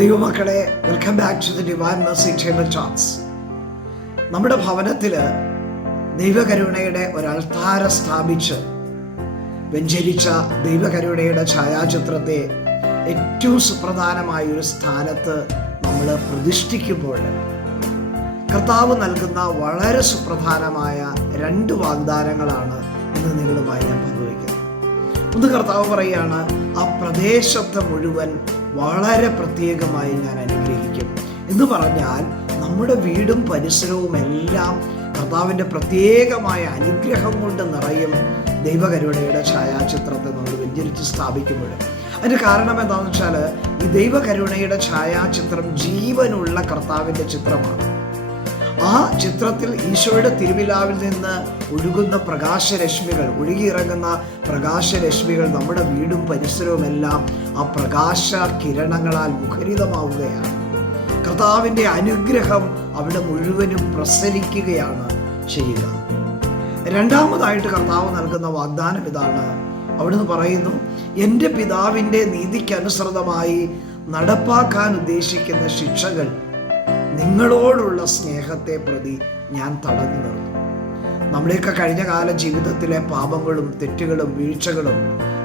ദൈവമക്കളെ, welcome back to the divine mercy chamber talks. നമ്മുടെ ഭവനത്തിൽ ദൈവകരുണയുടെ ഒരൾത്താര സ്ഥാപിച്ച് വെഞ്ചരിച്ച ദൈവകരുണയുടെ ഛായാചിത്രത്തെ ഏറ്റവും സുപ്രധാനമായ ഒരു സ്ഥാനത്ത് നമ്മൾ പ്രതിഷ്ഠിക്കുമ്പോൾ കർത്താവ് നൽകുന്ന വളരെ സുപ്രധാനമായ 2 വാഗ്ദാനങ്ങളാണ് ഇന്ന് നിങ്ങളുമായി ഞാൻ പങ്കുവയ്ക്കുന്നത്. ഒന്ന്, കർത്താവ് പറയുകയാണ്, ആ പ്രദേശത്തെ മുഴുവൻ വളരെ പ്രത്യേകമായി ഞാൻ അനുഗ്രഹിക്കും എന്ന് പറഞ്ഞാൽ നമ്മുടെ വീടും പരിസരവും എല്ലാം കർത്താവിൻ്റെ പ്രത്യേകമായ അനുഗ്രഹം കൊണ്ട് നിറയും. ദൈവകരുണയുടെ ഛായാചിത്രത്തെ നമ്മൾ വെഞ്ചരിച്ച് സ്ഥാപിക്കുമ്പോൾ അതിന് കാരണം എന്താണെന്ന് വെച്ചാൽ, ഈ ദൈവകരുണയുടെ ഛായാചിത്രം ജീവനുള്ള കർത്താവിൻ്റെ ചിത്രമാണ്. ആ ചിത്രത്തിൽ ഈശോയുടെ തിരുവിലാവിൽ നിന്ന് ഒഴുകുന്ന പ്രകാശരശ്മികൾ, ഒഴുകിയിറങ്ങുന്ന പ്രകാശരശ്മികൾ നമ്മുടെ വീടും പരിസരവും എല്ലാം ആ പ്രകാശ കിരണങ്ങളാൽ മുഖരിതമാവുകയാണ്. കർത്താവിൻ്റെ അനുഗ്രഹം അവിടെ മുഴുവനും പ്രസരിക്കുകയാണ് ചെയ്യുക. രണ്ടാമതായിട്ട് കർത്താവ് നൽകുന്ന വാഗ്ദാനം ഇതാണ്. അവിടുന്ന് പറയുന്നു, എൻ്റെ പിതാവിൻ്റെ നീതിക്കനുസൃതമായി നടപ്പാക്കാൻ ഉദ്ദേശിക്കുന്ന ശിക്ഷകൾ നിങ്ങളോടുള്ള സ്നേഹത്തെ പ്രതി ഞാൻ തടഞ്ഞു നിർത്തും. നമ്മുടെയൊക്കെ കഴിഞ്ഞകാല ജീവിതത്തിലെ പാപങ്ങളും തെറ്റുകളും വീഴ്ചകളും,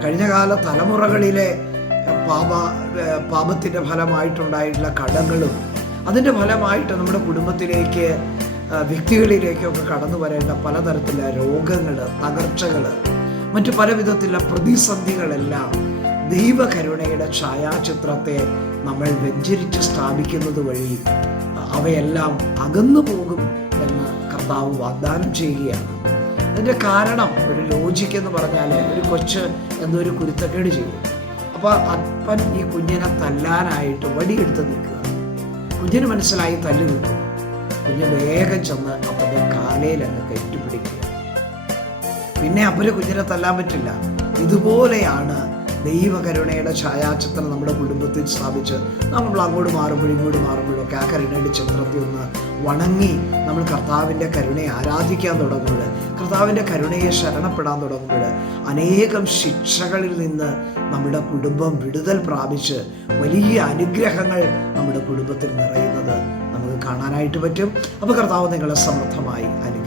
കഴിഞ്ഞകാല തലമുറകളിലെ പാപത്തിൻ്റെ ഫലമായിട്ടുണ്ടായിട്ടുള്ള കടങ്ങളും, അതിൻ്റെ ഫലമായിട്ട് നമ്മുടെ കുടുംബത്തിലേക്ക് വ്യക്തികളിലേക്കൊക്കെ കടന്നു വരേണ്ട പലതരത്തിലുള്ള രോഗങ്ങൾ, തകർച്ചകൾ, മറ്റു പല വിധത്തിലുള്ള പ്രതിസന്ധികളെല്ലാം ദൈവകരുണയുടെ ഛായാചിത്രത്തെ നമ്മൾ വെഞ്ചരിച്ച് സ്ഥാപിക്കുന്നത് വഴി അവയെല്ലാം അകന്നു പോകും എന്ന് കർത്താവ് വാഗ്ദാനം ചെയ്യുകയാണ്. അതിൻ്റെ കാരണം ഒരു ലോജിക്ക് എന്ന് പറഞ്ഞാൽ, ഒരു കൊച്ച് എന്തോ ഒരു കുരുത്തക്കേട് ചെയ്യും. അപ്പോൾ അപ്പൻ ഈ കുഞ്ഞിനെ തല്ലാനായിട്ട് വടിയെടുത്ത് നിൽക്കുക. കുഞ്ഞിന് മനസ്സിലായി തല്ലു നിൽക്കും. കുഞ്ഞ് വേഗം ചെന്ന് അപ്പൻ്റെ കാലയിലങ്ങ് കെട്ടിപ്പിടിക്കുക. പിന്നെ അപ്പന് കുഞ്ഞിനെ തല്ലാൻ പറ്റില്ല. ഇതുപോലെയാണ് ദൈവകരുണയുടെ ഛായാചിത്രം നമ്മുടെ കുടുംബത്തിൽ സ്ഥാപിച്ച് നമ്മൾ അങ്ങോട്ട് മാറുമ്പോഴും ഇങ്ങോട്ട് മാറുമ്പോഴൊക്കെ ആ കരുണയുടെ ചിത്രത്തെ ഒന്ന് വണങ്ങി നമ്മൾ കർത്താവിൻ്റെ കരുണയെ ആരാധിക്കാൻ തുടങ്ങുമ്പോൾ, കർത്താവിൻ്റെ കരുണയെ ശരണപ്പെടാൻ തുടങ്ങുമ്പോൾ അനേകം ശിക്ഷകളിൽ നിന്ന് നമ്മുടെ കുടുംബം വിടുതൽ പ്രാപിച്ച് വലിയ അനുഗ്രഹങ്ങൾ നമ്മുടെ കുടുംബത്തിൽ നിറയുന്നത് നമുക്ക് കാണാനായിട്ട് പറ്റും. അപ്പോൾ കർത്താവ് നിങ്ങളെ സമൃദ്ധമായി അനുഗ്രഹിക്കും.